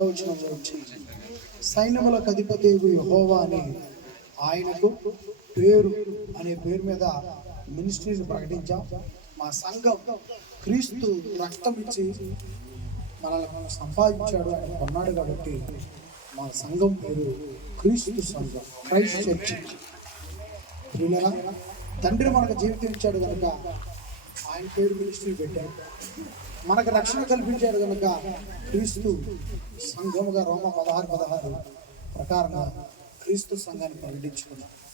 వచనంలో వచ్చి సైన్యములకు అధిపతి యహోవా అని ఆయనకు పేరు అనే పేరు మీద మినిస్ట్రీని ప్రకటించాం. మా సంఘం క్రీస్తు రక్తం ఇచ్చి మనల్ని సంపాదించాడు ఆయన కొన్నాడు కాబట్టి మా సంఘం పేరు క్రీస్తు సంఘం క్రైస్ట్ చర్చ్. తండ్రి మనకు జీవితం ఇచ్చాడు కనుక ఆయన పేరు మినిస్ట్రీ పెట్టారు. మనకు రక్షణ కల్పించారు కనుక క్రీస్తు సంఘముగా రోమ పదహారు పదహారు ప్రకారంగా క్రీస్తు సంఘాన్ని ప్రకటించుకున్నాడు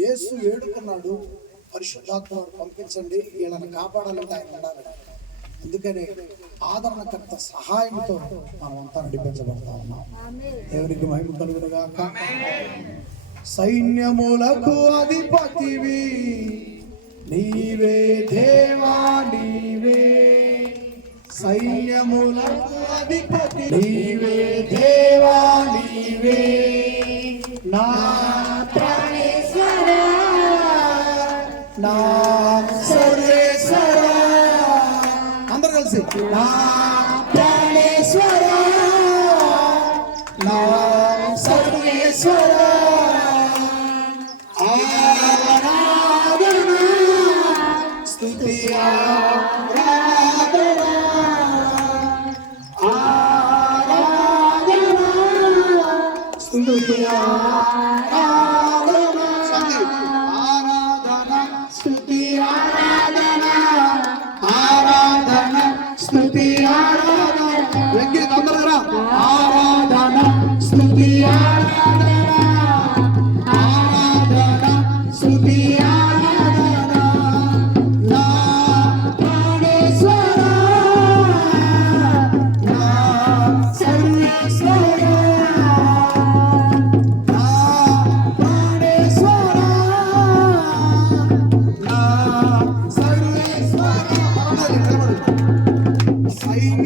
యేసు ఏడుకున్నాడు పరిశుద్ధాత్మ పంపించండి వీళ్ళని కాపాడాలంటే ఆయన ఉండాలి. అందుకనే ఆదరణకర్త సహాయంతో మనం అంతా నడిపించబడతా ఉన్నాం. ఎవరికి మహిమ కలుగునుగాక. సైన్యములకు అధిపతివి. నీవే దేవా నీవే సైన్యములకు అధిపతి. నీవే దేవా నీవే నా ప్రాణేశ్వర నా సర్వేశ్వర. అందరు కలిసి నా ప్రాణేశ్వర నా సర్వేశ్వర. సర్వేశ్వర సైన్యములకు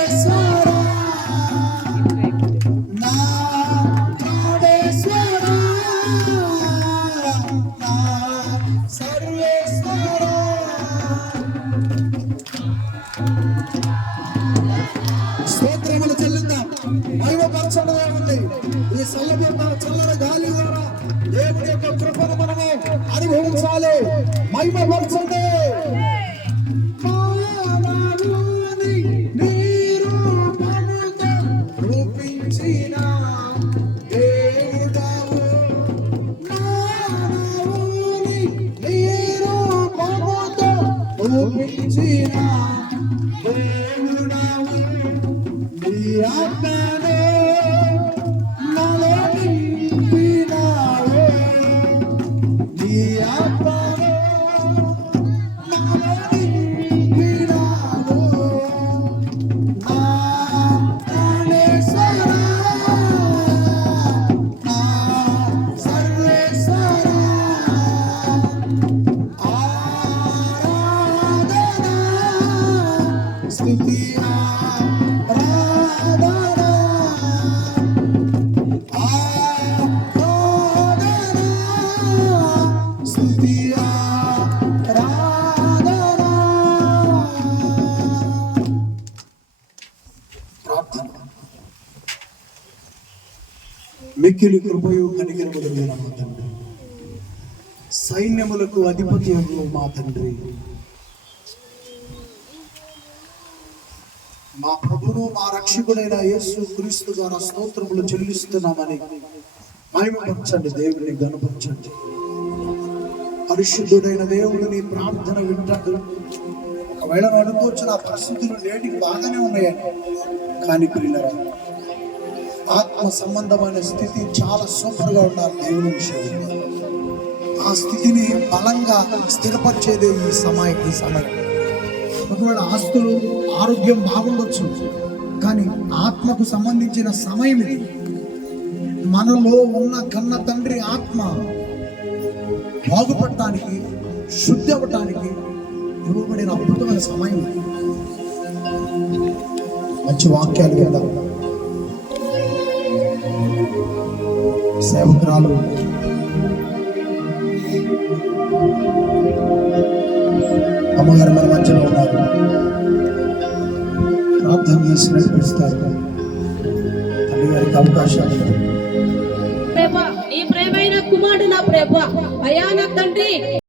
స్తోత్రములు చెల్లిద్దాం. మహిమపరచడమే ఉంది. ఈ చల్లబడిన చల్లని గాలి ద్వారా దేవుడి యొక్క కృపను మనము అనుభవించాలి. మహిమపరచండి మానవుని నీ రూపముతో నీ మిక్కిలి కృపయు కనికరము మా తండ్రి. సైన్యములకు అధిపతి మా తండ్రి. మా ప్రభువు మా రక్షకుడైన యేసు క్రీస్తు ద్వారా స్తోత్రములు చెల్లిస్తున్నామని మహిమపరచండి దేవుడిని గణపరచండి. పరిశుద్ధుడైన దేవుడిని ప్రార్థన వింటాడు. ఒకవేళ అనుకోవచ్చు నా పరిస్థితులు నేటికి బాగానే ఉన్నాయని కానీ పిల్లలు ఆత్మ సంబంధమైన స్థితి చాలా సూపర్గా ఉండాలి దేవుని విషయంలో. ఆ స్థితిని బలంగా స్థిరపరిచేదే ఈ సమయం ఈ సమయం. ఒకవేళ ఆస్తులు ఆరోగ్యం బాగుండొచ్చు కానీ ఆత్మకు సంబంధించిన సమయం ఇది. మనలో ఉన్న కన్న తండ్రి ఆత్మ బాగుపడటానికి శుద్ధి అవ్వటానికి ఇవ్వబడిన అద్భుతమైన సమయం మంచి వాక్యాలు విందాం. సేవకురాలు అమ్మగారు మన మధ్యలో ఉన్నారు. ప్రార్థన చేసి నడిపిస్తారు. తల్లి గారికి అవకాశాలు. ప్రభా నీ ప్రేమైన కుమారుడు నా ప్రభా. అయా నా తండ్రి.